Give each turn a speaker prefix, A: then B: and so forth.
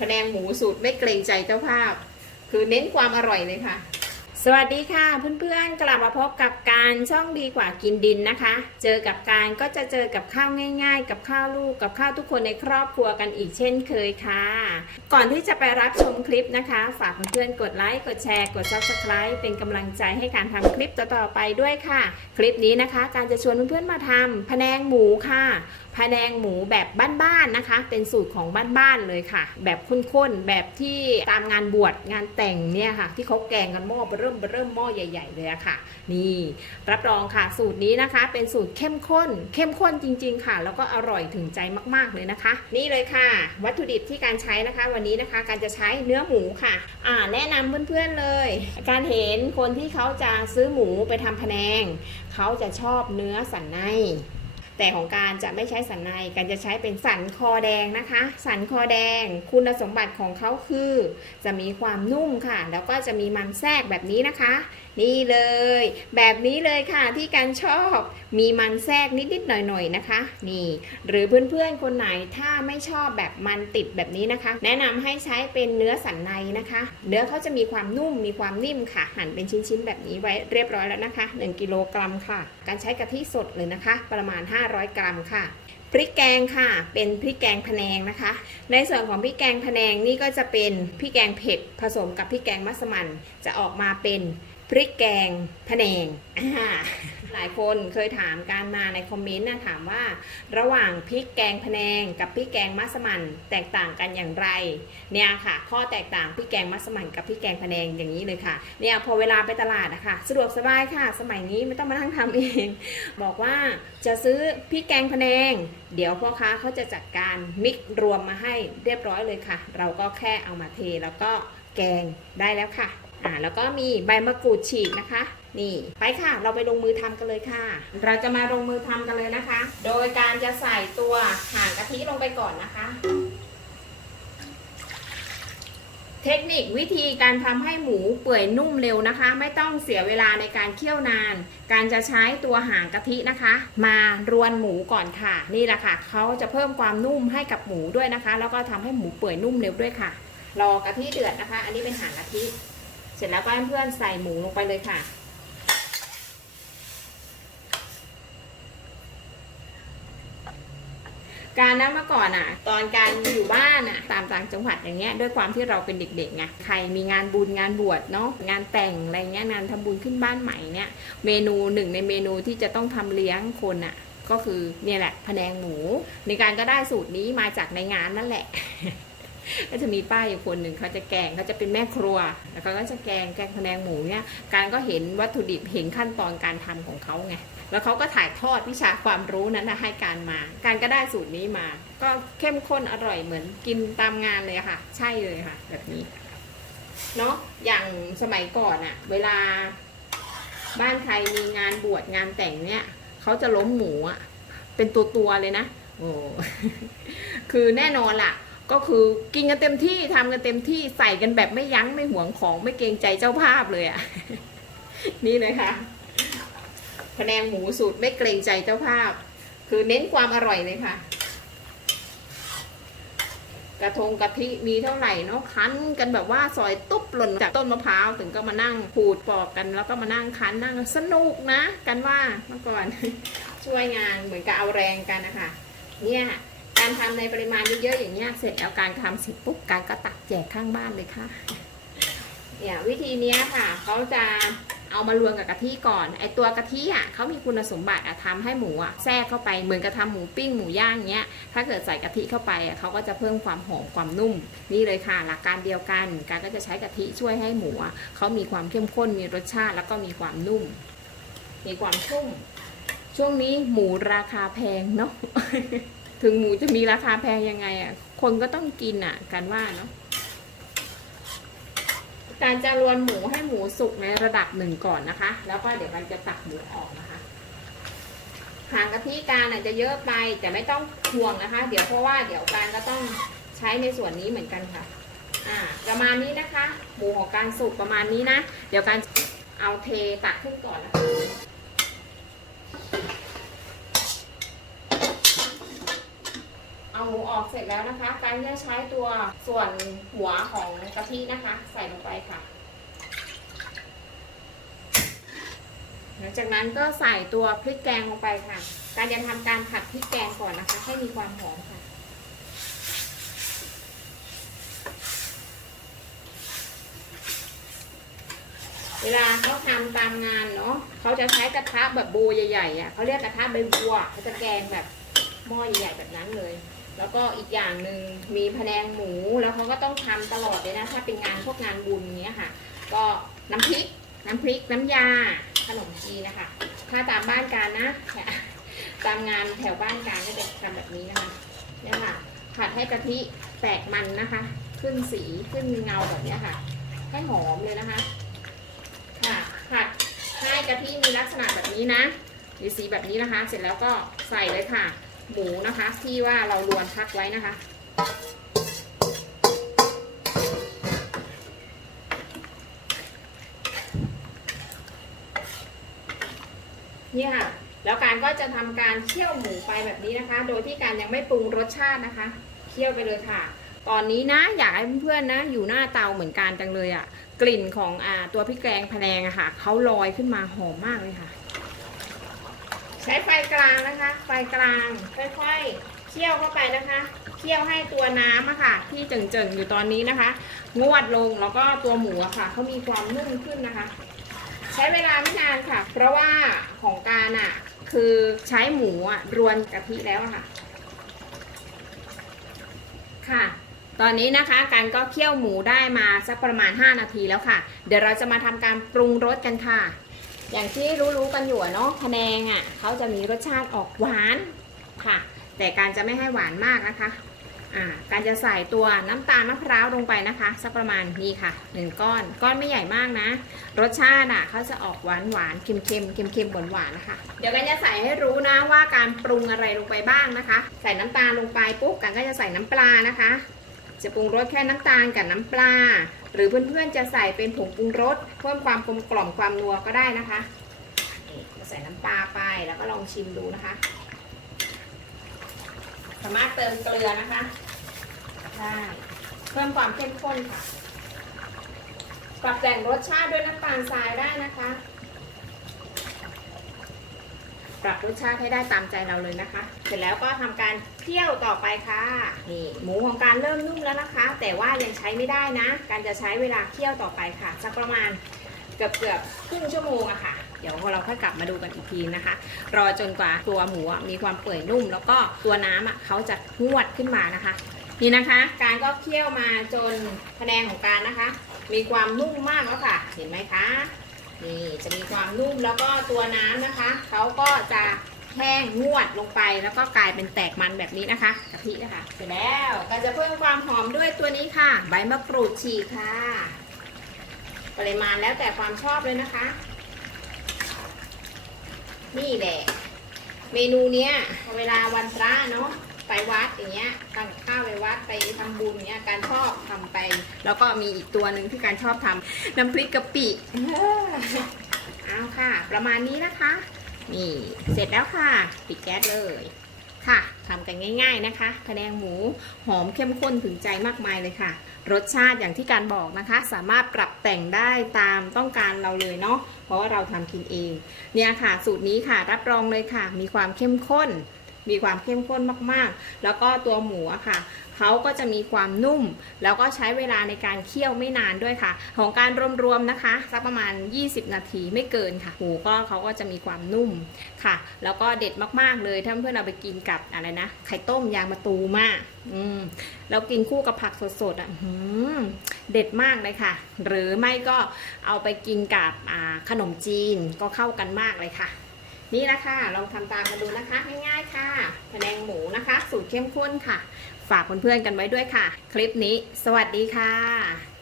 A: พะแนงหมูสูตรไม่เกรงใจเจ้าภาพ คือเน้นความอร่อยเลยค่ะ สวัสดีค่ะเพื่อนๆกลับมาพบกับการช่องดีกว่ากินดินนะคะ เจอกับการก็จะเจอกับข้าวง่ายๆ กับข้าวลูกกับข้าวทุกคนในครอบครัวกันอีกเช่นเคยค่ะ ก่อนที่จะไปรับชมคลิปนะคะ ฝากเพื่อนๆกดไลค์กดแชร์กด subscribe เป็นกำลังใจให้การทำคลิปต่อๆไปด้วยค่ะ คลิปนี้นะคะ การจะชวนเพื่อนๆมาทำพะแนงหมูค่ะพะแนงหมูแบบบ้านๆนะคะ เป็นสูตรของบ้านๆเลยค่ะ แบบข้นๆแบบที่ตามงานบวชงานแต่งเนี่ยค่ะ ที่เขาแกงกันหม้อเริ่มเริ่มหม้อใหญ่ ๆ เลยอะค่ะ นี่รับรองค่ะ สูตรนี้นะคะ เป็นสูตรเข้มข้น เข้มข้นจริง ๆ ค่ะ แล้วก็อร่อยถึงใจมากๆเลยนะคะ นี่เลยค่ะ วัตถุดิบที่การใช้นะคะ วันนี้นะคะการจะใช้เนื้อหมูค่ะ อ่าแนะนำเพื่อนๆเลย การเห็นคนที่เขาจะซื้อหมูไปทำพะแนงเขาจะชอบเนื้อสันใน แต่ของการจะไม่ใช้สันในการจะใช้เป็นสันคอแดงนะคะ สันคอแดง คุณสมบัติของเขาคือ จะมีความนุ่มค่ะ แล้วก็จะมีมันแทรกแบบนี้นะคะ นี่เลย แบบนี้เลยค่ะที่การชอบมีมันแทรกนิดๆหน่อยๆนะคะ นี่ หรือเพื่อนๆคนไหนถ้าไม่ชอบแบบมันติดแบบนี้นะคะ แนะนำให้ใช้เป็นเนื้อสันในนะคะ เนื้อเขาจะมีความนุ่มมีความนิ่มค่ะ หั่นเป็นชิ้นๆแบบนี้ไว้เรียบร้อยแล้วนะคะ 1 กิโลกรัมค่ะ การใช้กะทิสดเลยนะคะ ประมาณ 500 กรัมค่ะพริกแกงค่ะ เป็นพริกแกงพะแนงนะคะ ในส่วนของพริกแกงพะแนงนี่ก็จะเป็นพริกแกงเผ็ดผสมกับพริกแกงมัสมั่นจะออกมาเป็น พริกแกงพะแนงอ่าหลายคนเคยถามการมาในคอมเมนต์นะถามว่า ระหว่างพริกแกงพะแนงกับพริกแกงมัสมั่นแตกต่างกันอย่างไร เนี่ยค่ะ ข้อแตกต่างพริกแกงมัสมั่นกับพริกแกงพะแนงอย่างนี้เลยค่ะ เนี่ยพอเวลาไปตลาดอะค่ะสะดวกสบายค่ะ สมัยนี้ไม่ต้องมานั่งทำเอง บอกว่าจะซื้อพริกแกงพะแนง เดี๋ยวพ่อค้าเขาจะจัดการมิกซ์รวมมาให้เรียบร้อยเลยค่ะ เราก็แค่เอามาเทแล้วก็แกงได้แล้วค่ะ อ่าแล้วก็มีใบมะกรูดฉีกนะคะ นี่ไปค่ะ เราไปลงมือทำกันเลยค่ะ เราจะมาลงมือทำกันเลยนะคะ โดยการจะใส่ตัวห่างกะทิลงไปก่อนนะคะ เทคนิควิธีการทำให้หมูเปื่อยนุ่มเร็วนะคะ ไม่ต้องเสียเวลาในการเคี่ยวนาน การจะใช้ตัวหางกะทินะคะ มารวนหมูก่อนค่ะ นี่แหละค่ะเขาจะเพิ่มความนุ่มให้กับหมูด้วยนะคะ แล้วก็ทำให้หมูเปื่อยนุ่มเร็วด้วยค่ะ รอกะทิเดือดนะคะ อันนี้เป็นหางกะทิ เสร็จแล้วก็เพื่อนใส่หมูลงไปเลยค่ะ การนั้นเมื่อก่อนอะ ตอนการอยู่บ้านอะ ตามต่างจังหวัดอย่างเงี้ยด้วยความที่เราเป็นเด็กๆไงใครมีงานบุญงานบวชเนาะงานแต่งอะไรเงี้ยงานทำบุญขึ้นบ้านใหม่เนี่ยเมนูหนึ่งในเมนูที่จะต้องทำเลี้ยงคนอะก็คือเนี่ยแหละพะแนงหมูในการก็ได้สูตรนี้มาจากในงานนั่นแหละ ก็จะมีป้าอยู่คนหนึ่งเขาจะแกงเขาจะเป็นแม่ครัว แล้วเขาก็จะแกงแกงพะแนงหมูเนี่ยการก็เห็นวัตถุดิบเห็นขั้นตอนการทำของเขาไงแล้วเขาก็ถ่ายทอดวิชาความรู้นั้นนะให้การมา การก็ได้สูตรนี้มา ก็เข้มข้นอร่อยเหมือนกินตามงานเลยค่ะ ใช่เลยค่ะ แบบนี้เนาะอย่างสมัยก่อนอะเวลาบ้านใครมีงานบวชงานแต่งเนี่ยเขาจะล้มหมูอะเป็นตัวตัวเลยนะโอ้คือแน่นอนล่ะ ก็คือกินกันเต็มที่ทำกันเต็มที่ใส่กันแบบไม่ยั้งไม่หวงของไม่เกรงใจเจ้าภาพเลยอะนี่เลยค่ะพะแนงหมูสูตรไม่เกรงใจเจ้าภาพ คือเน้นความอร่อยเลยค่ะ กระทงกะทิมีเท่าไหร่เนาะคั้นกันแบบว่าซอยตุ๊บหล่นจากต้นมะพร้าวถึงก็มานั่งขูดปอกกันแล้วก็มานั่งคั้นนั่งสนุกนะ กันว่าเมื่อก่อนช่วยงานเหมือนกับเอาแรงกันนะคะเนี่ย การทำในปริมาณเยอะๆอย่างเงี้ยเสร็จแล้วการทำเสร็จปุ๊บการก็ตักแจกข้างบ้านเลยค่ะเนี่ยวิธีนี้ค่ะเขาจะเอามารวมกับกะทิก่อน ไอตัวกะทิอะเขามีคุณสมบัติอะทำให้หมูอะแทรกเข้าไปเหมือนกับทำหมูปิ้งหมูย่างเงี้ย ถ้าเกิดใส่กะทิเข้าไปอะเขาก็จะเพิ่มความหอมความนุ่ม นี่เลยค่ะ หลักการเดียวกัน การก็จะใช้กะทิช่วยให้หมูอะเขามีความเข้มข้นมีรสชาติแล้วก็มีความนุ่ม มีความชุ่ม ช่วงนี้หมูราคาแพงเนาะ ถึงหมูจะมีราคาแพงยังไงอะ คนก็ต้องกินอะ กันว่าเนาะการจะรวนหมูให้หมูสุกในระดับหนึ่งก่อนนะคะ แล้วก็เดี๋ยวมันจะตักหมูออกนะคะหางกะทิการอาจจะเยอะไปแต่ไม่ต้องห่วงนะคะ เดี๋ยวเพราะว่าเดี๋ยวการก็ต้องใช้ในส่วนนี้เหมือนกันค่ะ อ่า ประมาณนี้นะคะ หมูของการสุกประมาณนี้นะ เดี๋ยวการเอาเทตักขึ้นก่อนนะคะ เอาหมูออกเสร็จแล้วนะคะ การจะใช้ตัวส่วนหัวของกะทินะคะ ใส่ลงไปค่ะ หลังจากนั้นก็ใส่ตัวพริกแกงลงไปค่ะ การจะทำการผัดพริกแกงก่อนนะคะ ให้มีความหอมค่ะเวลาเขาทำตามงานเนาะเขาจะใช้กระทะแบบโบใหญ่ๆอะเขาเรียกกระทะใบบัวเขาจะแกงแบบหม้อใหญ่ๆแบบนั้นเลย แล้วก็อีกอย่างหนึ่งมีพะแนงหมูแล้วเขาก็ต้องทำตลอดเลยนะถ้าเป็นงานพวกงานบุญเนี้ยค่ะ ก็น้ำพริก น้ำพริกน้ำยาขนมจีนนะคะ ถ้าตามบ้านการนะตามงานแถวบ้านการก็จะทำแบบนี้นะคะเนี่ยค่ะผัดให้กะทิแตกมันนะคะ ขึ้นสีขึ้นเงาแบบเนี้ยค่ะ ให้หอมเลยนะคะ ค่ะ ผัดให้กะทิมีลักษณะแบบนี้นะหรือสีแบบนี้นะคะ เสร็จแล้วก็ใส่เลยค่ะ หมูนะคะ ที่ว่าเราลวนพักไว้นะคะ เนี่ยค่ะแล้วการก็จะทำการเคี่ยวหมูไปแบบนี้นะคะ โดยที่การยังไม่ปรุงรสชาตินะคะ เคี่ยวไปเลยค่ะ ตอนนี้นะอยากให้เพื่อนๆนะ อยู่หน้าเตาเหมือนกันจังเลยอะ่ะ กลิ่นของอ่าตัวพริกแกงพะแนงอะค่ะเขาลอยขึ้นมาหอมมากเลยค่ะ ใช้ไฟกลางนะคะ ไฟกลางค่อยๆเคี่ยวเข้าไปนะคะเคี่ยวให้ตัวน้ำอะค่ะ ที่เจิ่งๆอยู่ตอนนี้นะคะ งวดลงแล้วก็ตัวหมูอะค่ะเขามีความนุ่มขึ้นนะคะ ใช้เวลาไม่นานค่ะ เพราะว่าของการอะคือใช้หมูอะรวนกะทิแล้วอะค่ะ ค่ะตอนนี้นะคะการก็เคี่ยวหมูได้มาสักประมาณ 5 นาทีแล้วค่ะ เดี๋ยวเราจะมาทำการปรุงรสกันค่ะ อย่างที่รู้ๆกันอยู่เนาะพะแนงอะเขาจะมีรสชาติออกหวานค่ะ แต่การจะไม่ให้หวานมากนะคะการจะใส่ตัวน้ำตาลมะพร้าวลงไปนะคะสักประมาณนี้ค่ะหนึ่งก้อนก้อนไม่ใหญ่มากนะ รสชาติอะเขาจะออกหวานหวานเค็มเค็มเค็มเค็มหวานหวานๆนะคะเดี๋ยวกันจะใส่ให้รู้นะว่าการปรุงอะไรลงไปบ้างนะคะ ใส่น้ำตาลลงไปปุ๊บกันก็จะใส่น้ำปลานะคะ จะปรุงรสแค่น้ำตาลกับน้ำปลา หรือเพื่อนๆจะใส่เป็นผงปรุงรสเพิ่มความกลมกล่อมความนัวก็ได้นะคะใส่น้ำปลาไปแล้วก็ลองชิมดูนะคะ สามารถเติมเกลือนะคะ ได้เพิ่มความเข้มข้นค่ะ ปรับแต่งรสชาติด้วยน้ำตาลทรายได้นะคะ ปรับรสชาติให้ได้ตามใจเราเลยนะคะ เสร็จแล้วก็ทำการเคี่ยวต่อไปค่ะนี่หมูของการเริ่มนุ่มแล้วนะคะ แต่ว่ายังใช้ไม่ได้นะ การจะใช้เวลาเคี่ยวต่อไปค่ะสักประมาณเกือบเกือบครึ่งชั่วโมงอะค่ะ เดี๋ยวเราค่อยกลับมาดูกันอีกทีนะคะ รอจนกว่าตัวหมูมีความเปื่อยนุ่ม แล้วก็ตัวน้ำอะเขาจะงวดขึ้นมานะคะ นี่นะคะ การก็เคี่ยวมาจนพะแนงของการนะคะ มีความนุ่มมากแล้วค่ะ เห็นไหมคะ นี่จะมีความนุ่มแล้วก็ตัวน้ำนะคะเขาก็จะแห้งงวดลงไปแล้วก็กลายเป็นแตกมันแบบนี้นะคะกะทินะคะเสร็จแล้วก็จะเพิ่มความหอมด้วยตัวนี้ค่ะ ใบมะกรูดฉีกค่ะ ปริมาณแล้วแต่ความชอบเลยนะคะ นี่แหละเมนูเนี้ยเวลาวันพระเนาะ ไปวัดอย่างเงี้ย การข้าวไปวัดไปทำบุญเงี้ย การชอบทำไป แล้วก็มีอีกตัวหนึ่งที่การชอบทำน้ำพริกกะปิเอาค่ะ ประมาณนี้นะคะ นี่เสร็จแล้วค่ะ ปิดแก๊สเลยค่ะทำกันง่าย ๆนะคะพะแนงหมูหอมเข้มข้นถึงใจมากมายเลยค่ะ รสชาติอย่างที่การบอกนะคะ สามารถปรับแต่งได้ตามต้องการเราเลยเนาะเพราะว่าเราทำกินเอง เนี่ยค่ะ สูตรนี้ค่ะรับรองเลยค่ะ มีความเข้มข้น มีความเข้มข้นมากๆ แล้วก็ตัวหมูอะค่ะเขาก็จะมีความนุ่ม แล้วก็ใช้เวลาในการเคี่ยวไม่นานด้วยค่ะ ของการรวมๆนะคะสักประมาณ 20 นาทีไม่เกินค่ะหมูก็เขาก็จะมีความนุ่มค่ะ แล้วก็เด็ดมากๆเลยถ้าเพื่อนเอาไปกินกับอะไรนะไข่ต้มยางมะตูมากอืมแล้วกินคู่กับผักสดๆอะเด็ดมากเลยค่ะ หรือไม่ก็เอาไปกินกับขนมจีนก็เข้ากันมากเลยค่ะ นี่นะคะลองทำตามกันดูนะคะง่ายๆค่ะพะแนงหมูนะคะ สูตรเข้มข้นค่ะ ฝากเพื่อนๆกันไว้ด้วยค่ะ คลิปนี้ สวัสดีค่ะ